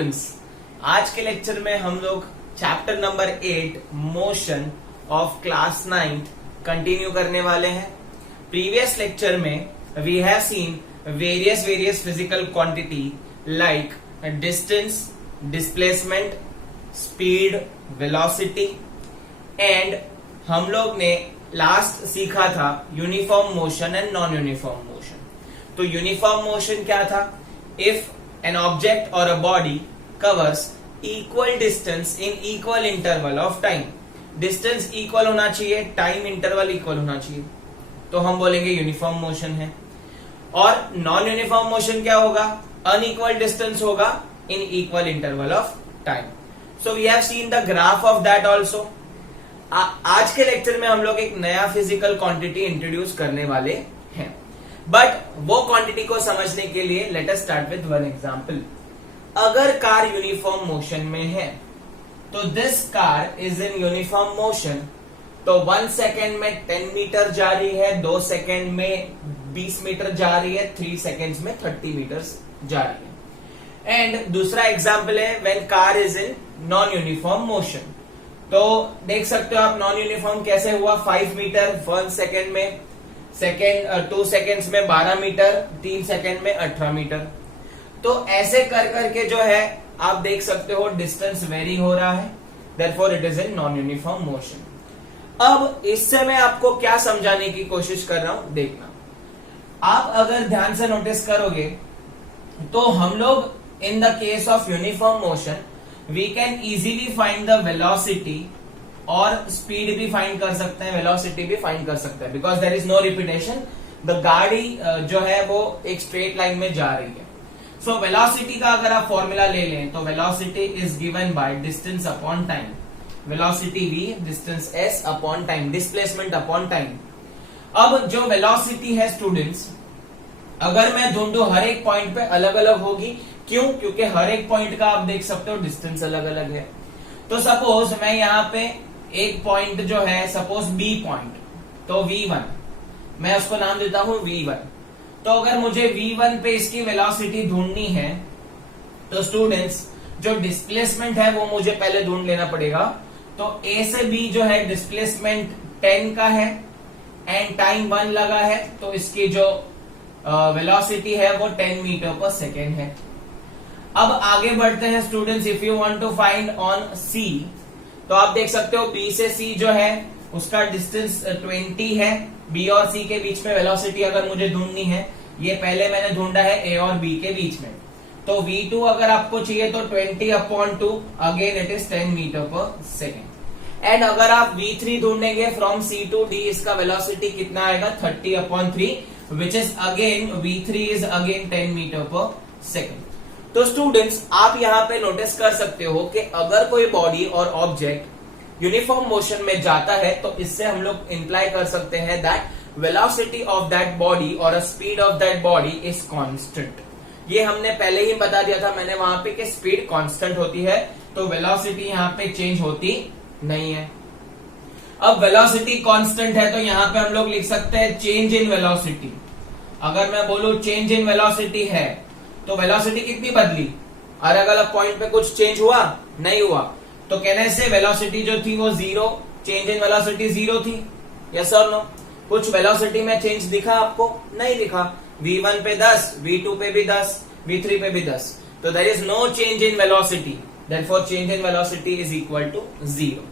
Students, आज के lecture में हम लोग chapter number 8 motion of class 9 continue करने वाले हैं। प्रीवियस लेक्चर में we have seen various physical quantity like distance, displacement, speed, velocity and हम लोग ने लास्ट सीखा था uniform motion and non uniform motion. तो यूनिफॉर्म मोशन क्या था? If an object or a body covers equal distance in equal interval of time, distance equal होना चाहिए, टाइम इंटरवल इक्वल होना चाहिए, तो हम बोलेंगे यूनिफॉर्म मोशन है। और नॉन यूनिफॉर्म मोशन क्या होगा? अनइक्वल डिस्टेंस होगा in equal interval of time. So we have seen the graph of that also. आज के लेक्चर में हम लोग एक नया फिजिकल क्वांटिटी इंट्रोड्यूस करने वाले हैं, बट वो क्वांटिटी को समझने के लिए let us start with one example. अगर कार यूनिफॉर्म मोशन में है तो this car is in uniform motion, तो 1 सेकेंड में 10 मीटर जा रही है, 2 सेकेंड में 20 मीटर जा रही है, 3 सेकेंड्स में 30 मीटर जा रही है। एंड दूसरा एग्जांपल है when car is in non uniform motion. तो देख सकते हो आप नॉन यूनिफॉर्म कैसे हुआ, 5 मीटर 1 सेकेंड में, 2 सेकेंड्स में 12 मीटर, 3 सेकेंड में 18 मीटर। तो ऐसे कर करके जो है आप देख सकते हो डिस्टेंस वेरी हो रहा है, therefore it is in non uniform motion. अब इससे मैं आपको क्या समझाने की कोशिश कर रहा हूं, देखना। आप अगर ध्यान से नोटिस करोगे तो हम लोग in the case of uniform motion we can easily find the velocity और स्पीड भी फाइंड कर सकते हैं, वेलोसिटी भी फाइंड कर सकते हैं, because there is no repetition. The गाड़ी जो है वो एक स्ट्रेट लाइन में जा रही है। सो वेलोसिटी का अगर आप फॉर्मूला ले लें तो velocity is given by distance upon time, velocity v distance s upon time, displacement upon time. अब जो वेलोसिटी है स्टूडेंट्स, अगर मैं ढूंढूं हर एक पॉइंट पे अलग अलग होगी। क्यों? क्योंकि हर एक पॉइंट का आप देख सकते हो डिस्टेंस अलग अलग है। तो सपोज मैं यहाँ पे एक पॉइंट जो है, सपोज बी पॉइंट, तो V1 मैं उसको नाम देता हूं V1। तो अगर मुझे V1 पे इसकी वेलोसिटी ढूंढनी है तो स्टूडेंट्स जो डिस्प्लेसमेंट है वो मुझे पहले ढूंढ लेना पड़ेगा। तो A से B जो है डिस्प्लेसमेंट 10 का है एंड टाइम 1 लगा है, तो इसकी जो वेलोसिटी है वो 10 मीटर पर सेकेंड है। अब आगे बढ़ते हैं students. If you want to find on C, तो आप देख सकते हो B से C जो है उसका डिस्टेंस 20 है। B और C के बीच में वेलोसिटी अगर मुझे ढूंढनी है, ये पहले मैंने ढूंढा है A और B के बीच में, तो V2 अगर आपको चाहिए तो 20/2, again it is 10 metre per second. And अगर आप V3 ढूंढेंगे फ्रॉम C to D, इसका वेलोसिटी कितना आएगा? 30/3, which is again V3 is again 10 metre per second. तो स्टूडेंट्स आप यहाँ पे नोटिस कर सकते हो कि अगर कोई बॉडी और ऑब्जेक्ट यूनिफॉर्म मोशन में जाता है तो इससे हम लोग इंप्लाई कर सकते हैं that velocity of that body और speed of that body is constant. ये हमने पहले ही बता दिया था मैंने वहां पे कि स्पीड कांस्टेंट होती है, तो वेलोसिटी यहाँ पे चेंज होती नहीं है। अब वेलोसिटी कांस्टेंट है तो यहाँ पे हम लोग लिख सकते हैं चेंज इन वेलोसिटी। अगर मैं बोलूं चेंज इन वेलोसिटी है तो वेलोसिटी कितनी बदली? अलग अलग पॉइंट पे कुछ चेंज हुआ? नहीं हुआ। तो कहने से वेलोसिटी जो थी वो 0, चेंज इन वेलोसिटी 0 थी। यस और नो? कुछ वेलोसिटी में चेंज दिखा आपको? नहीं दिखा। V1 पे 10, V2 पे भी 10, V3 पे भी 10, तो there is no change in velocity, therefore change in velocity is equal to 0।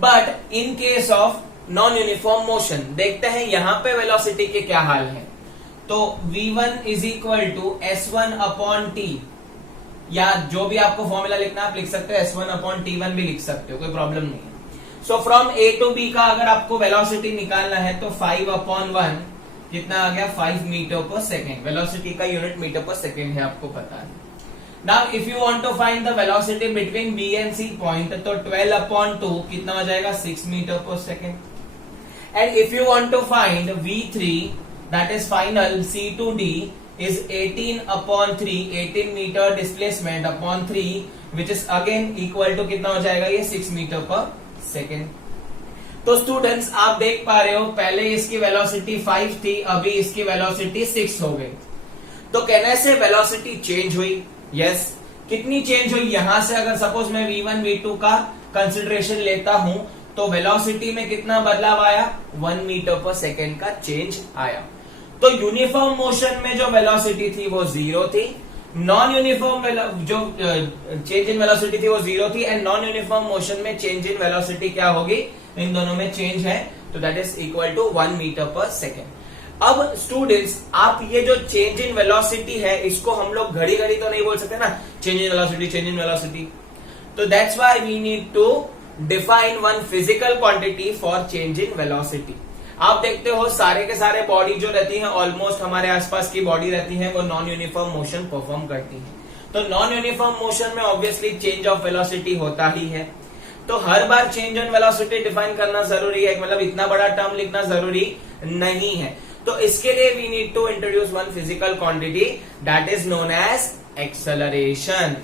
But in case of non uniform motion देखते हैं यहां पे वेलोसिटी के क्या हाल है। तो V1 is equal to S1/T, या जो भी आपको फॉर्मूला लिखना आप लिख सकते हो, S1/T1 भी लिख सकते हो, कोई प्रॉब्लम नहीं है। So from A to B का अगर आपको वेलोसिटी निकालना है तो 5/1 कितना आ गया? 5 मीटर पर सेकेंड। वेलोसिटी का यूनिट मीटर पर सेकेंड है, आपको पता है। Now if you want to find the velocity between B and C point, तो 12/2 कितना हो जाएगा? 6 metre per second. And if you want to find V3 that is final C to D is 18/3, 18 metre displacement upon 3, which is again equal to कितना हो जाएगा? ये 6 metre per second. तो students आप देख पा रहे हो पहले इसकी वेलोसिटी 5 थी, अभी इसकी वेलोसिटी 6 हो गई। तो कहने से वेलोसिटी चेंज हुई। यस, कितनी चेंज हुई यहां से, अगर सपोज मैं v1 v2 का कंसिडरेशन लेता हूं तो वेलोसिटी में कितना बदलाव आया, 1 मीटर पर सेकेंड का चेंज आया। तो यूनिफॉर्म मोशन में जो वेलोसिटी थी वो 0 थी, नॉन यूनिफॉर्म जो चेंज इन वेलोसिटी थी वो 0 थी, एंड नॉन यूनिफॉर्म मोशन में चेंज इन वेलोसिटी क्या होगी, इन दोनों में चेंज है, तो that is equal to 1 metre per second. अब स्टूडेंट्स आप ये जो चेंज इन वेलोसिटी है इसको हम लोग घड़ी घड़ी तो नहीं बोल सकते ना, change in velocity change in velocity, तो that's why we need to define one physical quantity for change in velocity. आप देखते हो सारे के सारे बॉडी जो रहती है, ऑलमोस्ट हमारे आसपास की बॉडी रहती है, वो नॉन यूनिफॉर्म मोशन परफॉर्म करती है। तो नॉन यूनिफॉर्म मोशन में ऑब्वियसली चेंज ऑफ वेलोसिटी होता ही है, तो हर बार चेंज ऑन वेलोसिटी डिफाइन करना जरूरी है, मतलब इतना बड़ा टर्म लिखना जरूरी नहीं है। तो इसके लिए we need to introduce one physical quantity that is known as acceleration.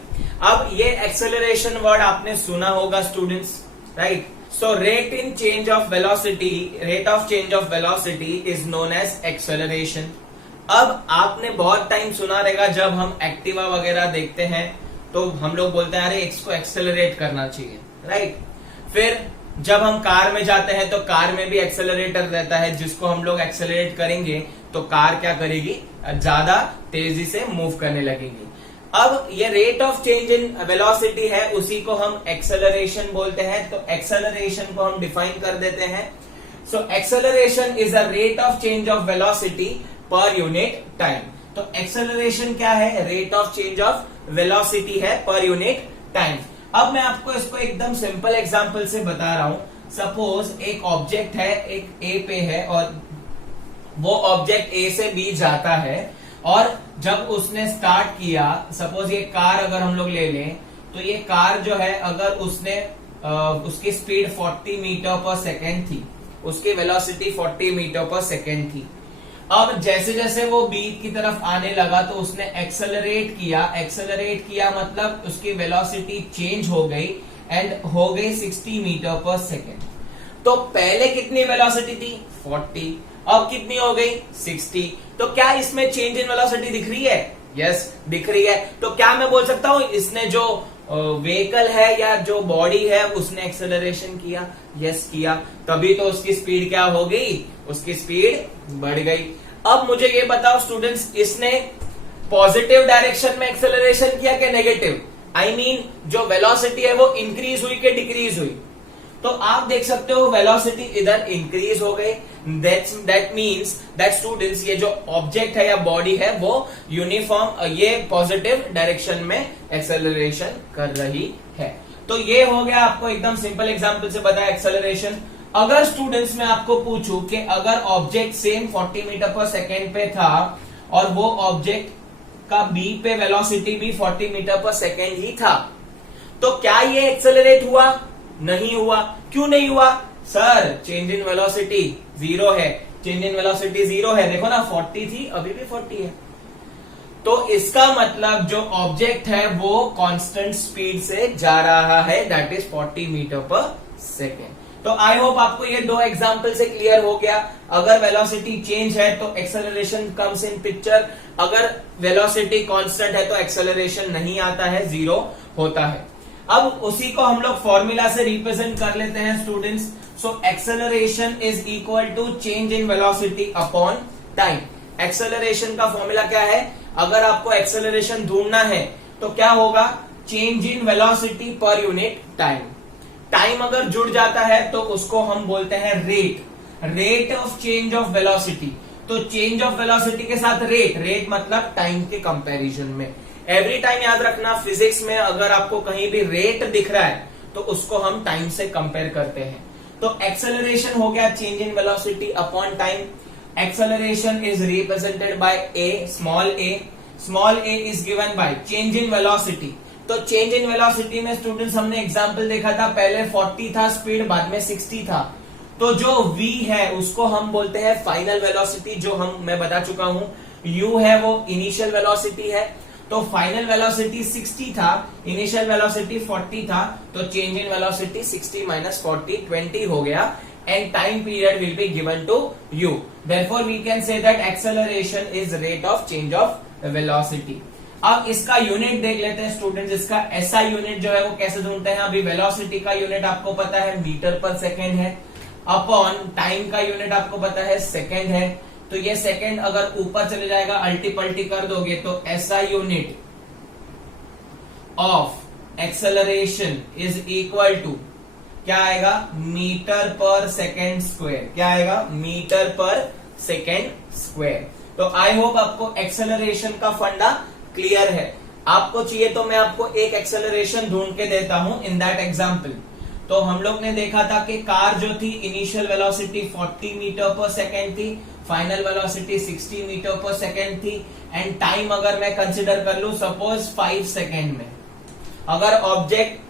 अब ये एक्सेलरेशन वर्ड आपने सुना होगा students, right? So rate in change of velocity, rate of change of velocity is known as acceleration. अब आपने बहुत time सुना रहेगा जब हम एक्टिवा वगैरह देखते हैं तो हम लोग बोलते हैं अरे इसको एक्सेलरेट करना चाहिए, राइट? फिर जब हम कार में जाते हैं तो कार में भी एक्सेलरेटर रहता है, जिसको हम लोग एक्सेलरेट करेंगे तो कार क्या करेगी, ज्यादा तेजी से मूव करने लगेगी। अब ये rate of change in velocity है, उसी को हम एक्सेलरेशन बोलते हैं। तो एक्सेलरेशन को हम डिफाइन कर देते हैं। सो acceleration is a rate of change of velocity per unit time. तो एक्सेलरेशन क्या है, rate of change of velocity है पर यूनिट टाइम। अब मैं आपको इसको एकदम सिंपल एग्जांपल से बता रहा हूं। सपोज एक ऑब्जेक्ट है, एक ए पे है और वो ऑब्जेक्ट ए से बी जाता है, और जब उसने स्टार्ट किया, सपोज ये कार अगर हम लोग ले लें तो ये कार जो है अगर उसने उसकी स्पीड 40 मीटर पर सेकेंड थी, उसकी वेलोसिटी 40 मीटर पर सेकेंड थी। अब जैसे जैसे वो बी की तरफ आने लगा तो उसने एक्सेलरेट किया मतलब उसकी वेलोसिटी चेंज हो गई एंड हो गई 60 मीटर पर सेकेंड। तो पहले कितनी वेलोसिटी थी, 40, अब कितनी हो गई, 60। तो क्या इसमें चेंज इन वेलोसिटी दिख रही है? यस, दिख रही है। तो क्या मैं बोल सकता हूं इसने जो व्हीकल है या जो बॉडी है उसने एक्सेलरेशन किया? यस, किया, तभी तो उसकी स्पीड क्या हो गई, उसकी स्पीड बढ़ गई। अब मुझे ये बताओ स्टूडेंट्स, इसने पॉजिटिव डायरेक्शन में एक्सेलरेशन किया कि नेगेटिव? आई मीन जो वेलोसिटी है वो इंक्रीज हुई कि डिक्रीज हुई? तो आप देख सकते हो वेलोसिटी इधर इंक्रीज हो गई। दैट मीन्स दैट स्टूडेंट्स ये जो ऑब्जेक्ट है या बॉडी है वो यूनिफॉर्म ये पॉजिटिव डायरेक्शन में एक्सेलरेशन कर रही है। तो ये हो गया आपको एकदम सिंपल एग्जांपल से बताया एक्सेलरेशन। अगर स्टूडेंट्स मैं आपको पूछूं कि अगर object same 40 metre per second पे था और वो ऑब्जेक्ट का बी पे वेलोसिटी भी 40 मीटर पर सेकेंड ही था, तो क्या ये एक्सेलरेट हुआ? नहीं हुआ। क्यों नहीं हुआ? सर चेंज इन वेलोसिटी 0 है, चेंज इन वेलोसिटी 0 है, देखो ना 40 थी अभी भी 40 है। तो इसका मतलब जो ऑब्जेक्ट है वो कांस्टेंट स्पीड से जा रहा है, that is 40 metre per second. तो आई होप आपको ये दो एग्जांपल से क्लियर हो गया। अगर वेलोसिटी चेंज है तो एक्सेलरेशन कम्स इन पिक्चर, अगर वेलोसिटी कांस्टेंट है तो एक्सेलरेशन नहीं आता है, 0 होता है। अब उसी को हम लोग फॉर्मूला से रिप्रेजेंट कर लेते हैं students. So acceleration is equal to change in velocity upon time. Acceleration का फॉर्मूला क्या है? अगर आपको एक्सेलरेशन ढूंढना है तो क्या होगा, change in velocity per unit time. Time अगर जुड़ जाता है तो उसको हम बोलते हैं rate of change of velocity. तो चेंज ऑफ वेलोसिटी के साथ रेट मतलब टाइम के कंपैरिजन में। एवरी टाइम याद रखना, फिजिक्स में अगर आपको कहीं भी रेट दिख रहा है तो उसको हम टाइम से कंपेयर करते हैं। तो एक्सेलरेशन हो गया change in velocity upon time. Acceleration is represented by A, small A is given by change in velocity. तो चेंज इन वेलोसिटी में स्टूडेंट्स हमने एग्जांपल देखा था, पहले 40 था स्पीड, बाद में 60 था। तो जो v है उसको हम बोलते हैं फाइनल वेलोसिटी, जो मैं बता चुका हूं। u है वो इनिशियल वेलोसिटी है। तो फाइनल वेलोसिटी 60 था, इनिशियल वेलोसिटी 40 था, तो चेंज इन वेलोसिटी 60 माइनस 40 20 हो गया, and time period will be given to u। Therefore we can say that acceleration is rate of change of velocity। अब इसका यूनिट देख लेते हैं स्टूडेंट्स। इसका एसआई यूनिट जो है वो कैसे ढूंढते हैं? अभी वेलोसिटी का यूनिट आपको पता है मीटर पर सेकेंड है, अपॉन टाइम का यूनिट आपको पता है सेकेंड है। तो ये सेकेंड अगर ऊपर चले जाएगा, अल्टी पल्टी कर दोगे तो SI unit of acceleration is equal to क्या आएगा? Metre per second square. क्या आएगा? Metre per second square. तो आई होप आपको एक्सेलरेशन का फंडा क्लियर है। आपको चाहिए तो मैं आपको एक एक्सेलरेशन ढूंढ के देता हूं इन दैट एग्जांपल। तो हम लोग ने देखा था कि कार जो थी initial velocity 40 metre per second थी, final velocity 60 metre per second थी, एंड टाइम अगर मैं कंसिडर कर लूं सपोज 5 सेकेंड में। अगर ऑब्जेक्ट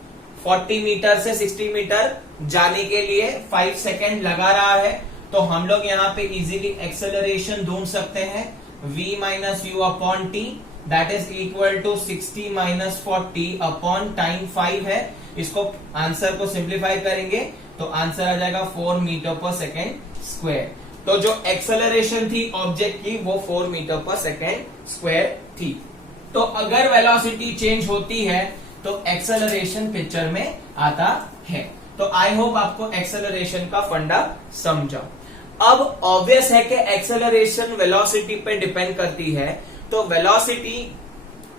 40 मीटर से 60 मीटर जाने के लिए 5 सेकेंड लगा रहा है, तो हम लोग यहाँ पे इजीली एक्सेलरेशन ढूंढ सकते हैं v minus u upon t, that is equal to 60 minus 40 upon time 5 है। इसको आंसर को सिंप्लीफाई करेंगे तो आंसर आ जाएगा 4 मीटर पर सेकेंड स्क्वायर। तो जो एक्सेलरेशन थी ऑब्जेक्ट की वो 4 मीटर पर सेकेंड स्क्वायर थी। तो अगर वेलोसिटी चेंज होती है तो एक्सेलरेशन पिक्चर में आता है। तो आई होप आपको एक्सेलरेशन का फंडा समझा। अब ऑब्वियस है कि एक्सेलरेशन वेलोसिटी पे डिपेंड करती है, तो वेलोसिटी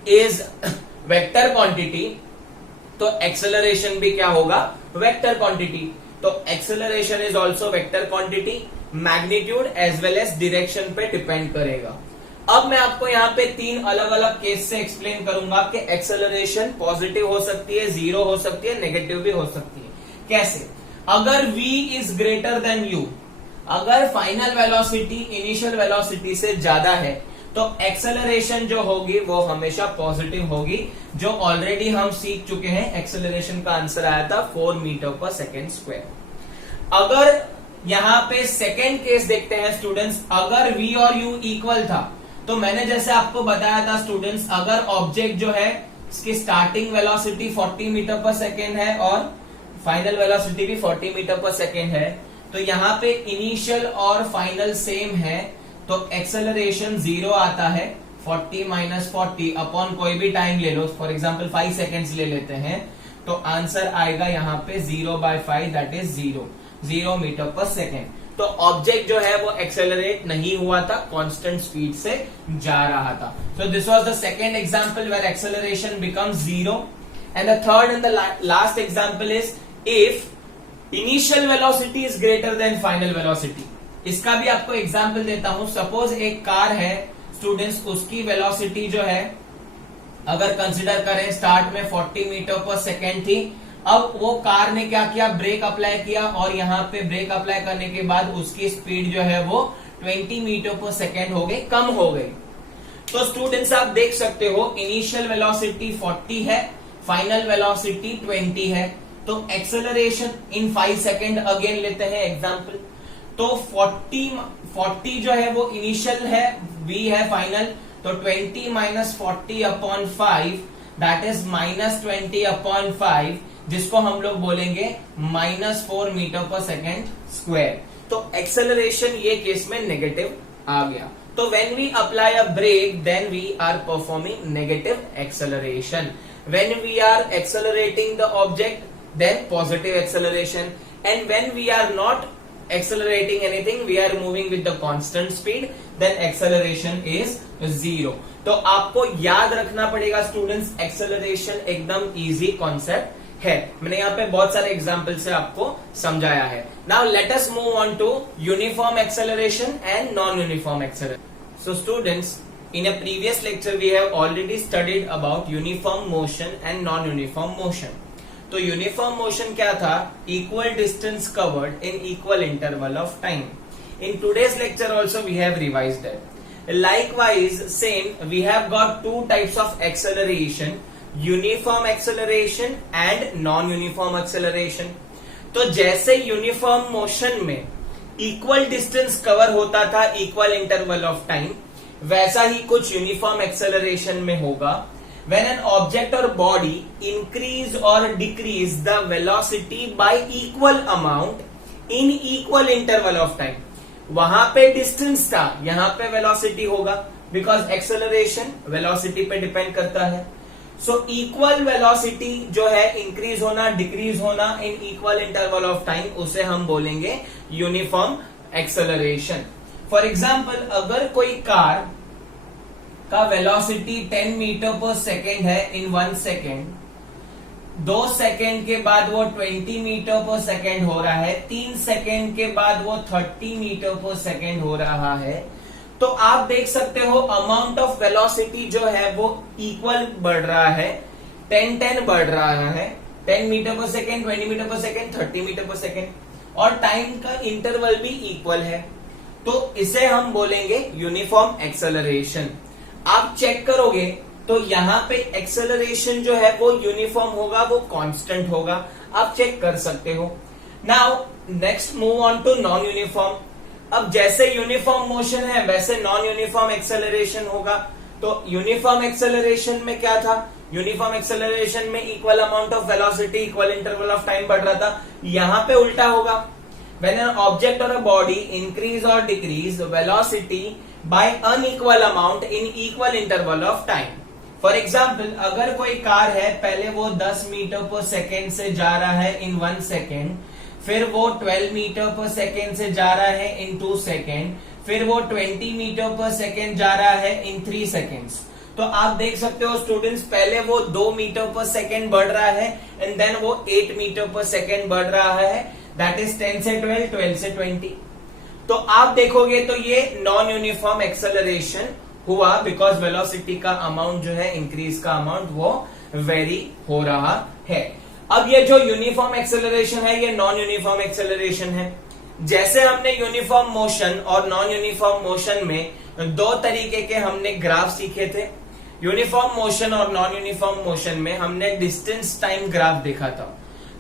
इज वेक्टर क्वांटिटी, तो एक्सेलरेशन भी क्या होगा? Vector quantity. तो acceleration is also vector quantity, magnitude as well as direction पे डिपेंड करेगा। अब मैं आपको यहाँ पे 3 अलग अलग केस से एक्सप्लेन करूंगा कि एक्सेलरेशन पॉजिटिव हो सकती है, जीरो हो सकती है, नेगेटिव भी हो सकती है। कैसे? अगर v is greater then u, अगर फाइनल वेलोसिटी इनिशियल वेलोसिटी से ज्यादा है तो एक्सेलरेशन जो होगी वो हमेशा पॉजिटिव होगी, जो ऑलरेडी हम सीख चुके हैं। एक्सेलरेशन का आंसर आया था 4 मीटर पर सेकेंड स्क्वायर। अगर यहाँ पे सेकेंड केस देखते हैं स्टूडेंट्स, अगर v और u इक्वल था, तो मैंने जैसे आपको बताया था स्टूडेंट्स, अगर ऑब्जेक्ट जो है इसकी starting velocity 40 metre per second है और फाइनल वेलोसिटी भी 40 मीटर पर सेकेंड है, तो यहाँ पे इनिशियल और फाइनल सेम है, तो एक्सेलरेशन 0 आता है। 40 माइनस 40 अपॉन कोई भी टाइम ले लो, फॉर एग्जाम्पल 5 सेकेंड्स ले लेते हैं, तो आंसर आएगा यहाँ पे 0/5 that is 0 metre per second. तो ऑब्जेक्ट जो है वो एक्सेलरेट नहीं हुआ था, कांस्टेंट स्पीड से जा रहा था। So this was the second example where acceleration becomes 0, and the third and the last example is if initial velocity is greater than final velocity. इसका भी आपको एग्जांपल देता हूं। सपोज एक कार है स्टूडेंट्स, उसकी वेलोसिटी जो है अगर कंसिडर करें स्टार्ट में 40 मीटर पर सेकेंड थी। अब वो कार ने क्या किया? ब्रेक अप्लाई किया, और यहाँ पे ब्रेक अप्लाई करने के बाद उसकी स्पीड जो है वो 20 मीटर पर सेकेंड हो गई, कम हो गई। तो स्टूडेंट्स आप देख सकते हो इनिशियल वेलोसिटी 40 है, फाइनल वेलोसिटी 20 है, तो एक्सेलरेशन इन 5 सेकेंड अगेन लेते हैं एग्जाम्पल। तो 40 जो है वो इनिशियल है, v है फाइनल, तो 20 minus 40 upon 5 that is minus 20 upon 5, जिसको हम लोग बोलेंगे -4 मीटर पर सेकेंड स्क्वायर। तो एक्सेलरेशन ये केस में नेगेटिव आ गया। तो when we apply a brake then we are performing negative acceleration. When we are accelerating the object then positive acceleration, and when we are not accelerating anything, we are moving with the constant speed, then acceleration is 0। तो आपको याद रखना पड़ेगा students, acceleration एकदम easy concept है। मैंने यहाँ पे बहुत सारे एग्जाम्पल से आपको समझाया है। Now let us move on to uniform acceleration and non uniform acceleration. So students, in a previous lecture we have already studied about uniform motion and non uniform motion। तो यूनिफॉर्म मोशन क्या था? Equal distance covered in equal interval of time. In today's lecture also we have revised it. Likewise same we have got 2 types of acceleration, uniform acceleration and non uniform acceleration. तो जैसे uniform motion में equal distance cover होता था equal interval of time, वैसा ही कुछ uniform acceleration में होगा। When an object or body increase or decrease the velocity by equal amount in equal interval of time, वहां पे डिस्टेंस था, यहां पे वेलोसिटी होगा, बिकॉज एक्सेलरेशन वेलोसिटी पे डिपेंड करता है। सो इक्वल वेलोसिटी जो है इंक्रीज होना डिक्रीज होना इन इक्वल इंटरवल ऑफ टाइम, उसे हम बोलेंगे यूनिफॉर्म एक्सेलरेशन। फॉर एग्जाम्पल, अगर कोई कार का वेलोसिटी 10 मीटर पर सेकेंड है इन 1 सेकेंड, 2 सेकेंड के बाद वो 20 मीटर पर सेकेंड हो रहा है, 3 सेकेंड के बाद वो 30 मीटर पर सेकेंड हो रहा है, तो आप देख सकते हो अमाउंट ऑफ वेलोसिटी जो है वो इक्वल बढ़ रहा है, 10 बढ़ रहा है, 10 metre per second, 20 metre per second, 30 metre per second, और टाइम का इंटरवल भी इक्वल है, तो इसे हम बोलेंगे यूनिफॉर्म एक्सेलरेशन। आप चेक करोगे तो यहां पे एक्सेलरेशन जो है वो यूनिफॉर्म होगा, वो कांस्टेंट होगा, आप चेक कर सकते हो। Now next move on to non uniform. अब जैसे यूनिफॉर्म मोशन है वैसे नॉन यूनिफॉर्म एक्सेलरेशन होगा। तो यूनिफॉर्म एक्सेलरेशन में क्या था, यूनिफॉर्म एक्सेलरेशन में equal amount of velocity equal interval of time बढ़ रहा था, यहां पे उल्टा होगा। व्हेन एन ऑब्जेक्ट और अ बॉडी इंक्रीज और decrease velocity bye unequal amount in equal interval of time. For example, अगर कोई कार है, पहले वो 10 मीटर पर सेकेंड से जा रहा है इन 1 सेकेंड, फिर वो 12 मीटर पर सेकेंड से जा रहा है इन 2 सेकेंड, फिर वो 20 मीटर पर सेकेंड जा रहा है इन 3 सेकेंड्स। तो आप देख सकते हो स्टूडेंट्स, पहले वो 2 मीटर पर सेकेंड बढ़ रहा है एंड देन वो 8 मीटर पर सेकेंड बढ़ रहा है, दैट इज 10 से 12, 12 से 20। तो आप देखोगे तो ये नॉन यूनिफॉर्म एक्सेलरेशन हुआ, बिकॉज वेलोसिटी का अमाउंट जो है, इंक्रीज का अमाउंट वो वेरी हो रहा है। अब ये जो यूनिफॉर्म एक्सेलरेशन है ये नॉन यूनिफॉर्म एक्सेलरेशन है। जैसे हमने यूनिफॉर्म मोशन और नॉन यूनिफॉर्म मोशन में 2 तरीके के हमने ग्राफ सीखे थे। यूनिफॉर्म मोशन और नॉन यूनिफॉर्म मोशन में हमने डिस्टेंस टाइम ग्राफ देखा था,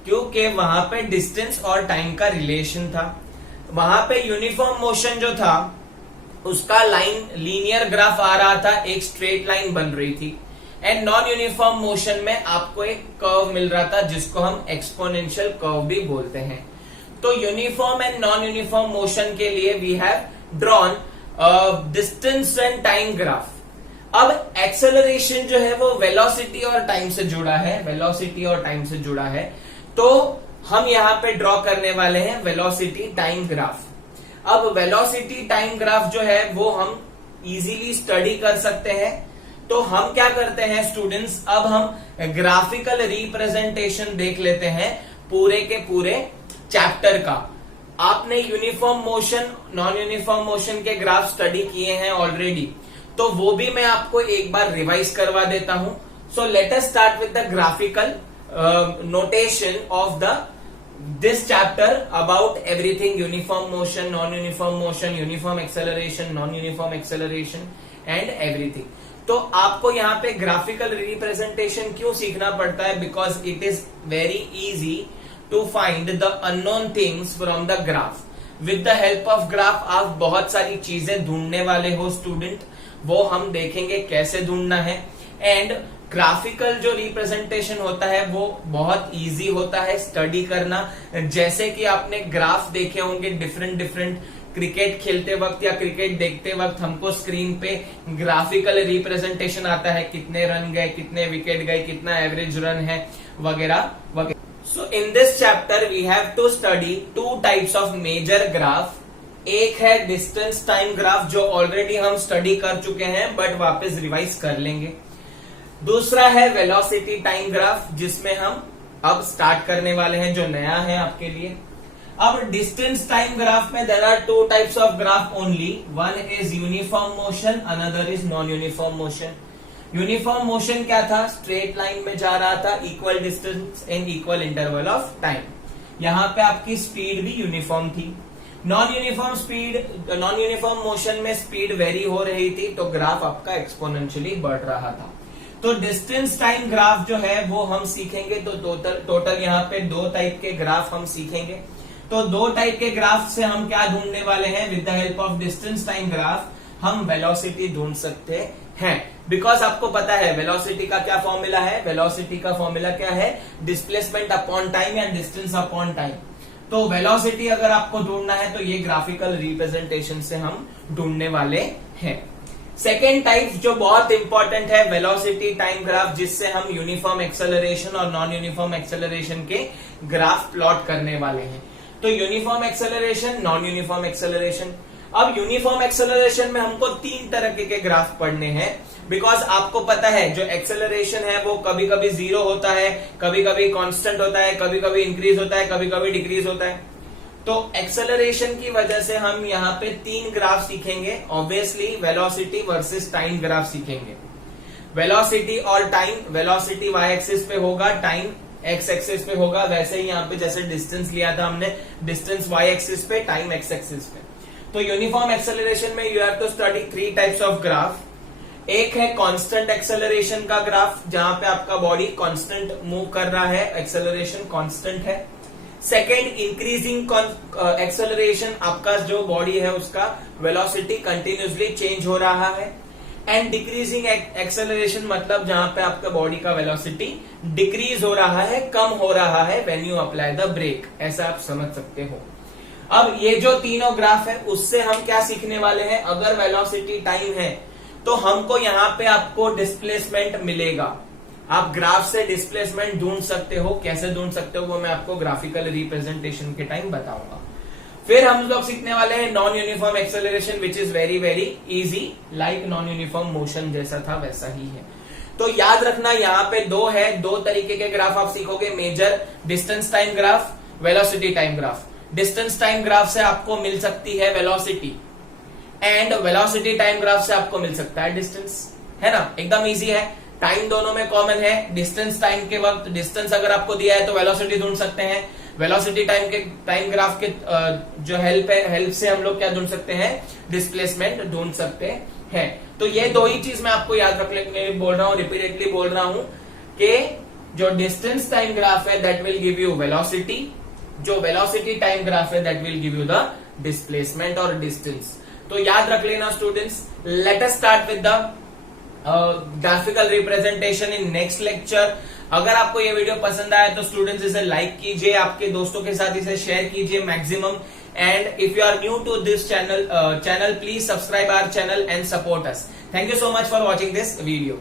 क्योंकि वहां पे डिस्टेंस और टाइम का रिलेशन था। वहां पे यूनिफॉर्म मोशन जो था उसका लाइन लीनियर ग्राफ आ रहा था, एक स्ट्रेट लाइन बन रही थी, एंड नॉन यूनिफॉर्म मोशन में आपको एक कर्व मिल रहा था जिसको हम एक्सपोनेंशियल कर्व भी बोलते हैं। तो uniform and non uniform motion के लिए we have drawn distance and time graph. अब एक्सेलरेशन जो है वो वेलोसिटी और टाइम से जुड़ा है, वेलोसिटी और टाइम से जुड़ा है, तो हम यहां पे ड्रॉ करने वाले हैं वेलोसिटी टाइम ग्राफ। अब वेलोसिटी टाइम ग्राफ जो है वो हम इजीली स्टडी कर सकते हैं। तो हम क्या करते हैं स्टूडेंट्स, अब हम ग्राफिकल रिप्रेजेंटेशन देख लेते हैं पूरे के पूरे चैप्टर का। आपने uniform motion non uniform motion के ग्राफ स्टडी किए हैं ऑलरेडी, तो वो भी मैं आपको एक बार रिवाइज करवा देता हूं। So let us start with the graphical notation of the this chapter about everything: uniform motion, non-uniform motion, uniform acceleration, non-uniform acceleration and everything। तो आपको यहाँ पे ग्राफिकल रिप्रेजेंटेशन क्यों सीखना पड़ता है? Because it is very easy to find the unknown things from the graph. With the help of graph आप बहुत सारी चीजें ढूंढने वाले हो स्टूडेंट, वो हम देखेंगे कैसे ढूंढना है। एंड ग्राफिकल जो रिप्रेजेंटेशन होता है वो बहुत इजी होता है स्टडी करना। जैसे कि आपने ग्राफ देखे होंगे डिफरेंट क्रिकेट खेलते वक्त या क्रिकेट देखते वक्त हमको स्क्रीन पे ग्राफिकल रिप्रेजेंटेशन आता है, कितने रन गए, कितने विकेट गए, कितना एवरेज रन है, वगैरह वगैरह। So in this chapter we have to study 2 types of major graph. एक है डिस्टेंस टाइम ग्राफ जो ऑलरेडी हम स्टडी कर चुके हैं बट वापस रिवाइज कर लेंगे। दूसरा है वेलोसिटी टाइम ग्राफ जिसमें हम अब स्टार्ट करने वाले हैं, जो नया है आपके लिए। अब डिस्टेंस टाइम ग्राफ में there are 2 types of graph only. One is uniform motion, another is non uniform motion. Uniform motion क्या था? स्ट्रेट लाइन में जा रहा था, equal distance and equal interval of time. यहां पे आपकी स्पीड भी यूनिफॉर्म थी। नॉन यूनिफॉर्म मोशन में स्पीड वेरी हो रही थी, तो ग्राफ आपका एक्सपोनेंशियली बढ़ रहा था। तो डिस्टेंस टाइम ग्राफ जो है वो हम सीखेंगे। तो टोटल यहाँ पे 2 टाइप के ग्राफ हम सीखेंगे। तो 2 टाइप के ग्राफ से हम क्या ढूंढने वाले हैं? With the help of distance time graph हम वेलोसिटी ढूंढ सकते हैं, बिकॉज आपको पता है वेलोसिटी का क्या फॉर्मूला है। वेलोसिटी का फॉर्मूला क्या है? डिस्प्लेसमेंट अपॉन टाइम या डिस्टेंस अपॉन टाइम। तो वेलोसिटी अगर आपको ढूंढना है तो ये ग्राफिकल रिप्रेजेंटेशन से हम ढूंढने वाले हैं। सेकेंड टाइप जो बहुत इंपॉर्टेंट है, वेलोसिटी टाइम ग्राफ, जिससे हम यूनिफॉर्म एक्सेलरेशन और नॉन यूनिफॉर्म एक्सेलरेशन के ग्राफ प्लॉट करने वाले हैं। तो uniform acceleration, non uniform acceleration. अब यूनिफॉर्म एक्सेलरेशन में हमको 3 तरह के ग्राफ पढ़ने हैं, बिकॉज आपको पता है जो एक्सेलरेशन है वो कभी कभी 0 होता है, कभी कभी कांस्टेंट होता है, कभी कभी इंक्रीज होता है, कभी कभी डिक्रीज होता है। तो एक्सेलरेशन की वजह से हम यहाँ पे 3 ग्राफ सीखेंगे। Obviously velocity versus time graph सीखेंगे। वेलोसिटी और टाइम, वेलोसिटी वाई एक्सिस पे होगा, टाइम एक्स एक्सिस पे होगा। वैसे ही यहाँ पे जैसे डिस्टेंस लिया था हमने, डिस्टेंस वाई एक्सिस पे, टाइम एक्स एक्सिस पे। तो यूनिफॉर्म एक्सेलरेशन में you have to study 3 types of graph. एक है कांस्टेंट एक्सेलरेशन का ग्राफ, जहां पे आपका बॉडी कांस्टेंट मूव कर रहा है, एक्सेलरेशन कांस्टेंट है। सेकेंड, इंक्रीजिंग एक्सेलरेशन, आपका जो बॉडी है उसका वेलोसिटी कंटिन्यूसली चेंज हो रहा है। एंड डिक्रीजिंग एक्सेलरेशन मतलब जहां पे आपका बॉडी का वेलोसिटी डिक्रीज हो रहा है, कम हो रहा है when you apply the brake, ऐसा आप समझ सकते हो। अब ये जो तीनों ग्राफ है उससे हम क्या सीखने वाले हैं, अगर वेलोसिटी टाइम है तो हमको यहाँ पे आपको डिस्प्लेसमेंट मिलेगा। आप ग्राफ से डिस्प्लेसमेंट ढूंढ सकते हो, कैसे ढूंढ सकते हो वो मैं आपको ग्राफिकल रिप्रेजेंटेशन के टाइम बताऊंगा। फिर हम लोग सीखने वाले हैं non uniform acceleration, which is very very easy, like non uniform motion जैसा था वैसा ही है। तो याद रखना यहाँ पे 2 है, 2 तरीके के ग्राफ आप सीखोगे major, distance time graph, velocity time graph. Distance time graph से आपको मिल सकती है velocity, and velocity time graph से आपको मिल सकता है डिस्टेंस, है ना, एकदम इजी है। टाइम दोनों में कॉमन है। डिस्टेंस टाइम के वक्त डिस्टेंस अगर आपको दिया है तो वेलोसिटी ढूंढ सकते हैं। वेलोसिटी टाइम ग्राफ के जो हेल्प से हम लोग क्या ढूंढ सकते हैं, डिस्प्लेसमेंट ढूंढ सकते हैं। तो ये 2 ही चीज मैं आपको याद रखने के लिए बोल रहा हूं, रिपीटेडली बोल रहा हूं कि जो डिस्टेंस टाइम ग्राफ है that will give you velocity, जो वेलोसिटी टाइम ग्राफ है that will give you the displacement और डिस्टेंस। तो याद रख लेना students. Let us start with the graphical representation in next lecture. अगर आपको ये वीडियो पसंद आया तो स्टूडेंट्स इसे लाइक कीजिए, आपके दोस्तों के साथ इसे शेयर कीजिए maximum. And if you are new to this channel please subscribe our channel and support us. Thank you so much for watching this video.